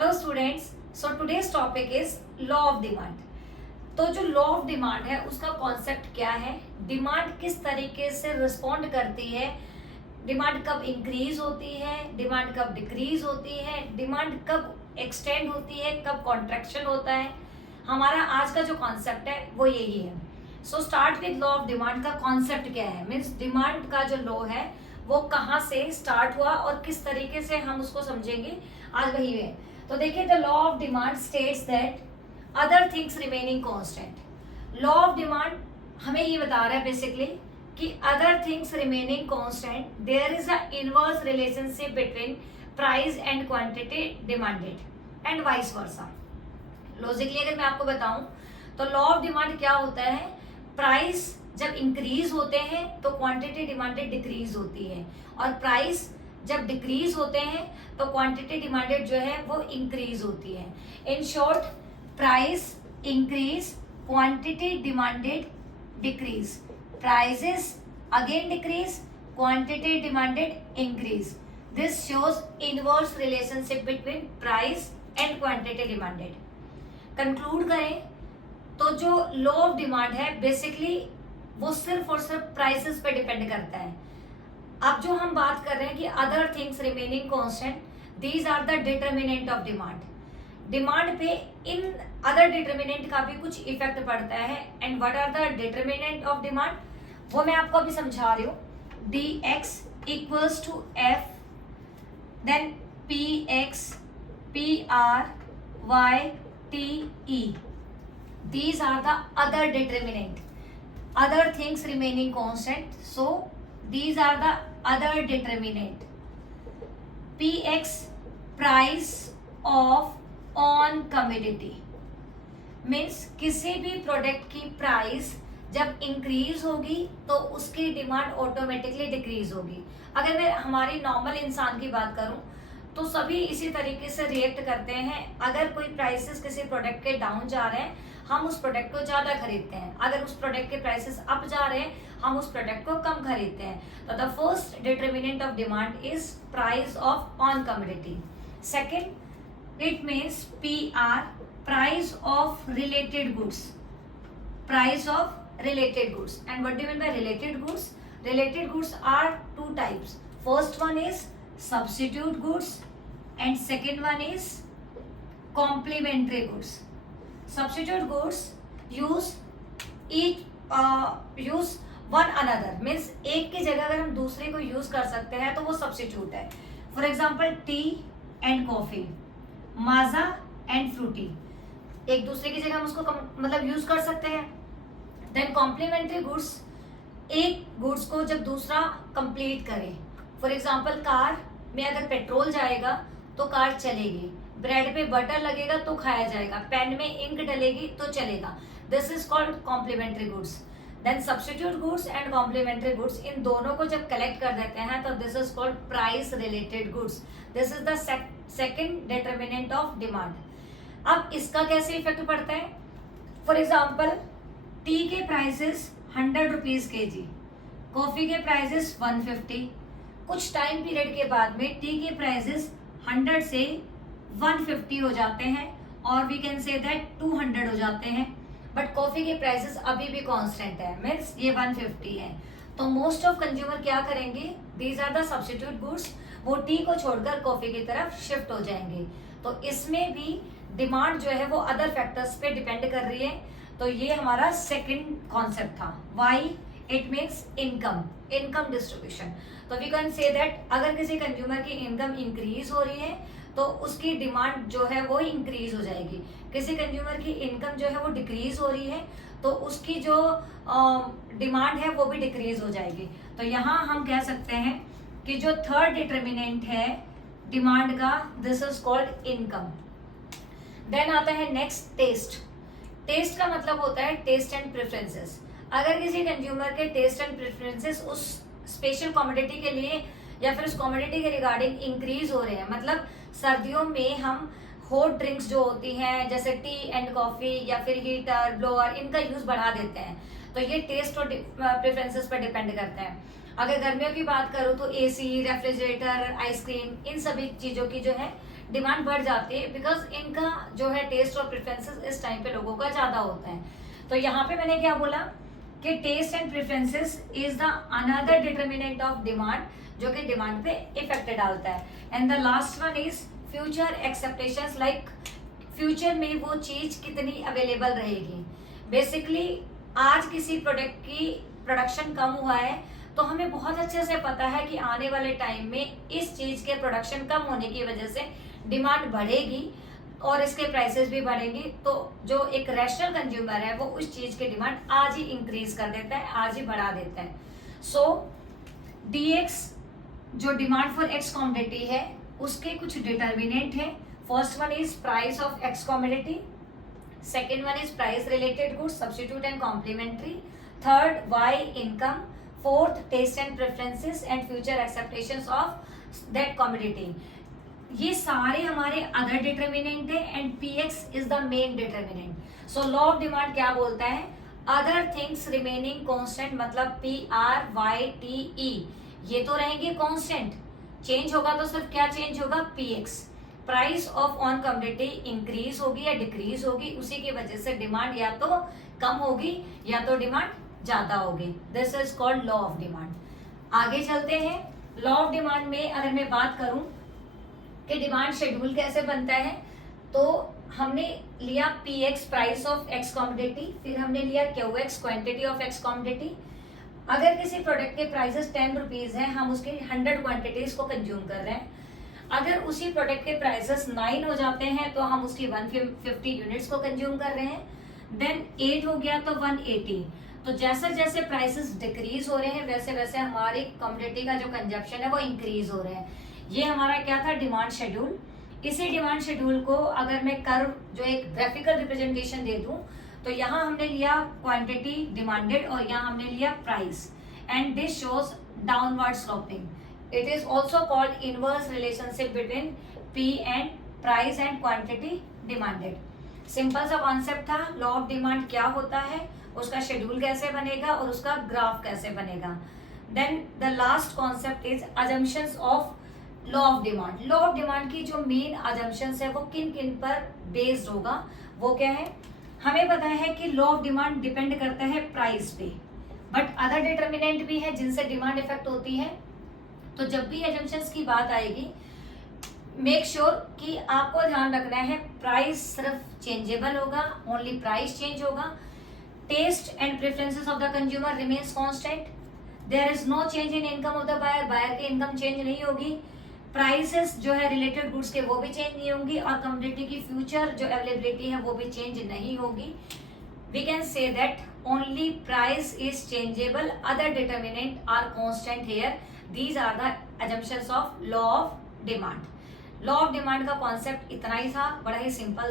Hello students, so today's topic is law of demand. तो जो law of demand है उसका कॉन्सेप्ट क्या है, डिमांड किस तरीके से रिस्पॉन्ड करती है, डिमांड कब इंक्रीज होती है, डिमांड कब डिक्रीज होती है, डिमांड कब एक्सटेंड होती है, कब कॉन्ट्रैक्शन होता है। हमारा आज का जो कॉन्सेप्ट है वो यही है। So start with law of demand का कॉन्सेप्ट क्या है, मीन्स डिमांड का जो लॉ है वो कहाँ से स्टार्ट हुआ और किस तरीके से हम उसको समझेंगे, आज वही है। तो देखिए, the law of demand states that other things remaining constant. Law of demand हमें ये बता रहा है बेसिकली कि other things remaining constant there is a inverse relationship between price and quantity demanded and vice versa. Logically अगर मैं आपको बताऊं तो लॉ ऑफ डिमांड क्या होता है, प्राइस जब इंक्रीज होते हैं तो क्वांटिटी डिमांडेड डिक्रीज होती है, और प्राइस जब डिक्रीज होते हैं तो क्वांटिटी डिमांडेड जो है वो इंक्रीज होती है। In short, price increase, quantity demanded decrease, prices again decrease, quantity demanded increase. This shows inverse relationship between price and quantity demanded. Conclude करें तो जो लॉ ऑफ डिमांड है बेसिकली वो सिर्फ और सिर्फ प्राइसेस पे डिपेंड करता है। अब जो हम बात कर रहे हैं कि other things remaining constant, these are the determinant of demand. Demand पे इन अदर डिटर्मिनेंट का भी कुछ इफेक्ट पड़ता है। And what are the determinant of demand, वो मैं आपको अभी समझा रही हूँ। D x equals to f, then P x, P r, Y, T E, these are the other determinant, other things remaining constant, so these are the other determinant. Px price of on commodity means किसी भी product की price जब increase होगी तो उसकी demand automatically decrease होगी। अगर मैं हमारी नॉर्मल इंसान की बात करूं तो सभी इसी तरीके से रिएक्ट करते हैं। अगर कोई प्राइसेस किसी प्रोडक्ट के डाउन जा रहे हैं हम उस प्रोडक्ट को ज्यादा खरीदते हैं, अगर उस प्रोडक्ट के प्राइसेस अप जा रहे हैं हम उस प्रोडक्ट को कम खरीदते हैं। तो the first determinant of demand is price of on commodity. Second, it means PR, price of related goods, price of related goods. And what do you mean by related goods? Related goods are two types. First one is substitute goods and second one is complementary goods. Substitute goods use use one another, means एक की जगह अगर हम दूसरे को use कर सकते हैं तो वो सब्सिट्यूट है। For example tea and coffee, Maaza and Frooti, एक दूसरे की जगह हम उसको मतलब यूज कर सकते हैं। देन कॉम्प्लीमेंट्री गुड्स, एक गुड्स को जब दूसरा कंप्लीट करे। फॉर एग्जाम्पल कार में अगर पेट्रोल जाएगा तो कार चलेगी, ब्रेड पे बटर लगेगा तो खाया जाएगा, पेन में इंक डलेगी तो चलेगा। This is called complementary goods. Then substitute goods and complementary goods, इन दोनों को जब कलेक्ट कर देते हैं तो this is called price related goods. This is the second determinant of demand. अब इसका कैसे इफेक्ट पड़ता है, फॉर एग्जाम्पल टी के प्राइसेस 100 रुपीज के जी, कॉफी के प्राइसेस 150, कुछ टाइम पीरियड के बाद में टी के प्राइसेस 100 से 150 हो जाते हैं और वी कैन से दैट 200 हो जाते हैं, बट कॉफी के प्राइसेस अभी भी कांस्टेंट है, मीन्स ये 150 है। तो मोस्ट ऑफ कंज्यूमर क्या करेंगे, these are the substitute goods, वो टी को छोड़कर कॉफी की तरफ शिफ्ट हो जाएंगे। तो इसमें भी डिमांड जो है वो अदर फैक्टर्स पे डिपेंड कर रही है। तो ये हमारा सेकंड कॉन्सेप्ट था। Y, it means income, income distribution. तो वी कैन से दैट अगर किसी कंज्यूमर की इनकम इंक्रीज हो रही है तो उसकी डिमांड जो है वो इंक्रीज हो जाएगी। किसी कंज्यूमर की इनकम जो है वो डिक्रीज हो रही है तो उसकी जो डिमांड है वो भी डिक्रीज हो जाएगी। तो यहाँ हम कह सकते हैं कि जो थर्ड डिटर्मिनेंट है डिमांड का, this is called income. Then आता है नेक्स्ट टेस्ट। टेस्ट का मतलब होता है टेस्ट एंड प्रेफरेंसेस। अगर किसी कंज्यूमर के टेस्ट एंड प्रेफरेंसेस उस स्पेशल कमोडिटी के लिए या फिर उस कमोडिटी के रिगार्डिंग इंक्रीज हो रहे हैं, मतलब सर्दियों में हम हॉट ड्रिंक्स जो होती हैं जैसे टी एंड कॉफी या फिर हीटर, ब्लोअर, इनका यूज बढ़ा देते हैं, तो ये टेस्ट और प्रेफरेंसेस पर डिपेंड करते हैं। अगर गर्मियों की बात करूं तो एसी, रेफ्रिजरेटर, आइसक्रीम, इन सभी चीजों की जो है डिमांड बढ़ जाती है, बिकॉज इनका जो है टेस्ट और प्रेफरेंसेस इस टाइम पे लोगों का ज्यादा होता है। तो यहाँ पे मैंने क्या बोला कि taste and preferences is the another determinant of demand, जो कि डिमांड पे इफेक्ट डालता है। And the last one is future expectations, like future में वो चीज कितनी अवेलेबल रहेगी। बेसिकली आज किसी प्रोडक्ट की प्रोडक्शन कम हुआ है तो हमें बहुत अच्छे से पता है कि आने वाले टाइम में इस चीज के प्रोडक्शन कम होने की वजह से डिमांड बढ़ेगी और इसके प्राइसेस भी बढ़ेंगी। तो जो एक रैशनल कंज्यूमर है वो उस चीज की डिमांड आज ही इंक्रीज कर देता है, आज ही बढ़ा देता है। सो डीएक्स जो डिमांड फॉर एक्स कमोडिटी है उसके कुछ डिटर्मिनेंट है। First one is price of x commodity, second one is price related goods, substitute and complementary, third Y income, fourth taste and preferences and future expectations of that commodity. ये सारे हमारे other determinant है and P x is the main determinant. So law of demand क्या बोलता है, other things remaining constant, मतलब PRYTE ये तो रहेंगे कांस्टेंट, चेंज होगा तो सिर्फ क्या चेंज होगा, px. Price of on commodity increase होगी या डिक्रीज होगी, उसी की वजह से डिमांड या तो कम होगी या तो डिमांड ज्यादा होगी। This is called law of demand. आगे चलते हैं। लॉ ऑफ डिमांड में अगर मैं बात करूं कि डिमांड शेड्यूल कैसे बनता है, तो हमने लिया px price of x commodity, फिर हमने लिया क्यूएक्स क्वांटिटी ऑफ एक्स कमोडिटी। अगर किसी प्रोडक्ट के प्राइसेस 10 रुपीज है, हम उसके 100 क्वांटिटीज को कंज्यूम कर रहे हैं। अगर उसी प्रोडक्ट के प्राइसेस 9 हो जाते हैं तो हम उसकी 150 यूनिट्स को कंज्यूम कर रहे हैं। देन 8 हो गया तो 180। तो जैसे जैसे प्राइसेस डिक्रीज हो रहे हैं वैसे वैसे हमारी कमोडिटी का जो कंजप्शन है वो इंक्रीज हो रहे हैं। ये हमारा क्या था, डिमांड शेड्यूल। इसी डिमांड शेड्यूल को अगर मैं कर्व जो एक ग्राफिकल रिप्रेजेंटेशन दे दूं, तो यहाँ हमने लिया क्वांटिटी डिमांडेड और यहाँ हमने लिया price, and this shows downward sloping. It is also called inverse relationship between P and price and quantity demanded. Simple सा कॉन्सेप्ट था, लॉ ऑफ डिमांड क्या होता है, उसका शेड्यूल कैसे बनेगा और उसका ग्राफ कैसे बनेगा। Then the last concept is assumptions of law of demand. Law of demand की जो मेन अजम्पशंस है वो किन किन पर बेस्ड होगा, वो क्या है। हमें पता है कि लॉ ऑफ डिमांड डिपेंड करता है प्राइस पे, बट अदर डिटर्मिनेंट भी है जिनसे डिमांड इफेक्ट होती है। तो जब भी अजम्पशंस की बात आएगी, मेक श्योर कि आपको ध्यान रखना है प्राइस सिर्फ चेंजेबल होगा, ओनली प्राइस चेंज होगा। Test and preferences of the consumer remains constant, there is no change in income of the buyer, buyer की इनकम चेंज नहीं होगी। प्राइसेस जो है रिलेटेड गुड्स के वो भी चेंज नहीं होंगी और कमोडिटी की फ्यूचर जो अवेलेबिलिटी है वो भी चेंज नहीं होगी। We can say that only price is changeable, other determinant are constant here. These are द assumptions of law of demand. Law of demand का कॉन्सेप्ट इतना ही था, बड़ा ही सिंपल।